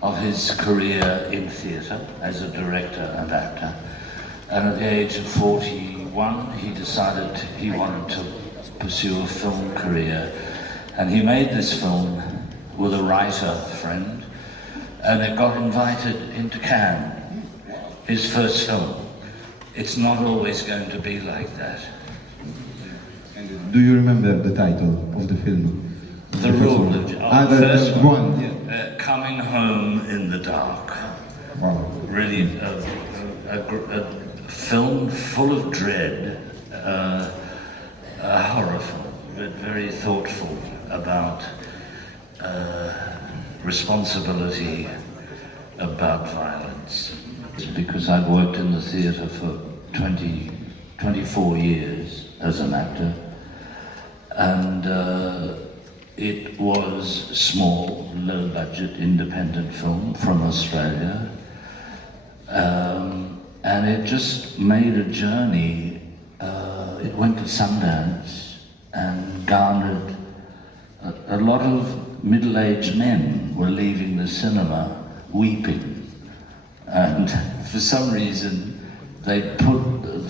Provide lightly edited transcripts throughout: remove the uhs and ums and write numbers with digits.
Of his career in theatre as a director and actor, and at the age of 41 he decided he wanted to pursue a film career, and he made this film with a writer friend, and it got invited into Cannes, his first film. It's not always going to be like that. Do you remember the title of the film? The rule of the first one. Yeah. Coming Home in the Dark. Wow. Really a film full of dread, a horror film, but very thoughtful about responsibility, about violence. Because I've worked in the theatre for 24 years as an actor, and it was a small, low-budget, independent film from Australia, and it just made a journey. It went to Sundance and garnered a lot of middle-aged men were leaving the cinema weeping, and for some reason they put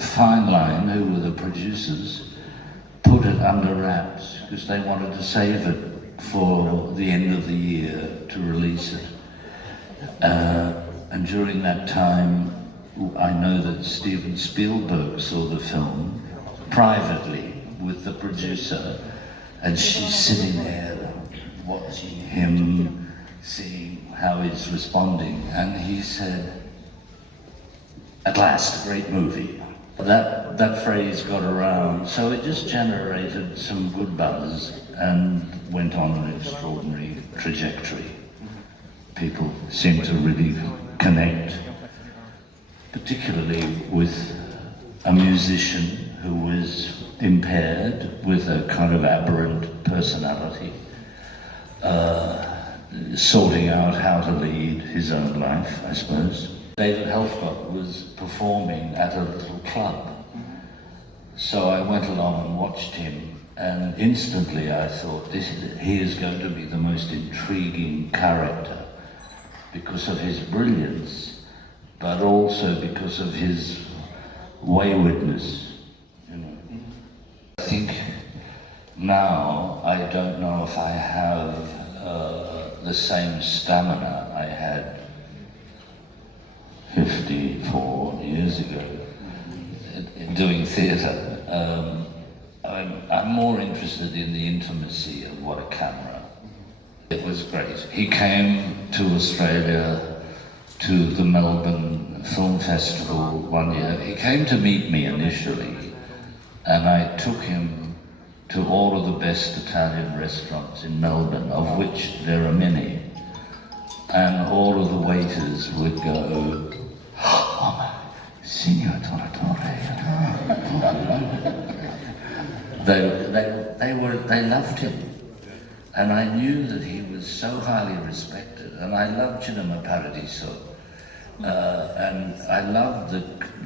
Fine Line, who were the producers, put it under wraps because they wanted to save it for the end of the year to release it. And during that time, I know that Steven Spielberg saw the film privately with the producer, and she's sitting there watching him, seeing how he's responding, and he said, "At last, a great movie." That phrase got around, so it just generated some good buzz and went on an extraordinary trajectory. People seem to really connect, particularly with a musician who was impaired with a kind of aberrant personality, sorting out how to lead his own life, I suppose. David Helfgott was performing at a little club, so I went along and watched him, and instantly I thought, he is going to be the most intriguing character because of his brilliance, but also because of his waywardness. You know. I think now I don't know if I have the same stamina I had 54 years ago in doing theatre. I'm more interested in the intimacy of what a camera. It was great. He came to Australia to the Melbourne Film Festival one year. He came to meet me initially, and I took him to all of the best Italian restaurants in Melbourne, of which there are many. And all of the waiters would go, "Oh my, Signor Tornatore." They loved him. And I knew that he was so highly respected, and I loved Cinema Paradiso. And I loved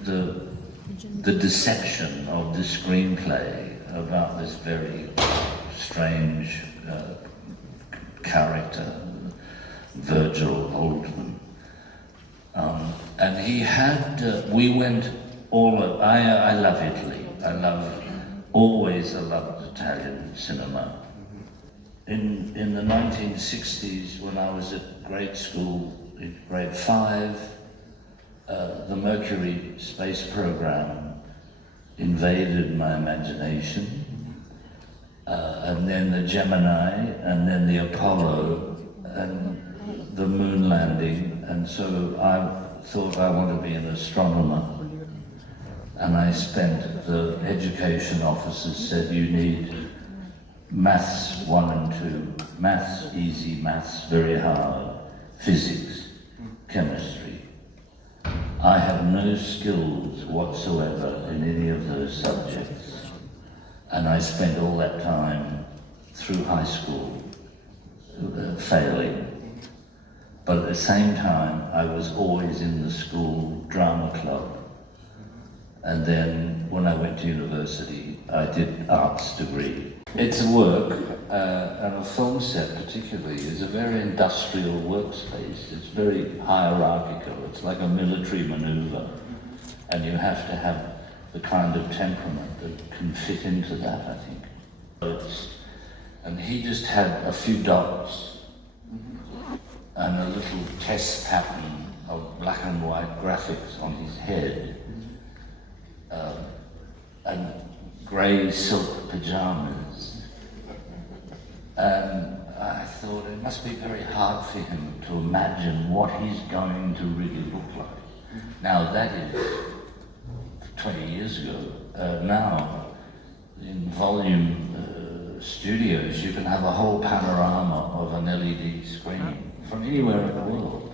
the deception of the screenplay about this very strange character, Virgil Oldman. And he had, we went all, I love Italy. I always loved Italian cinema. In the 1960s, when I was at grade school, in grade 5, the Mercury space program invaded my imagination, and then the Gemini, and then the Apollo, and the moon landing, and so I thought I want to be an astronomer. And I spent, the education officers said you need maths 1 and 2, maths easy, maths very hard, physics, chemistry. I have no skills whatsoever in any of those subjects. And I spent all that time through high school failing. But at the same time, I was always in the school drama club. And then when I went to university, I did arts degree. It's a work, and a film set particularly, is a very industrial workspace. It's very hierarchical. It's like a military maneuver. And you have to have the kind of temperament that can fit into that, I think. And he just had a few dots and a little test pattern of black and white graphics on his head, and grey silk pajamas. And I thought it must be very hard for him to imagine what he's going to really look like. Now that is 20 years ago. Now, in volume studios, you can have a whole panorama of an LED screen from anywhere in the world.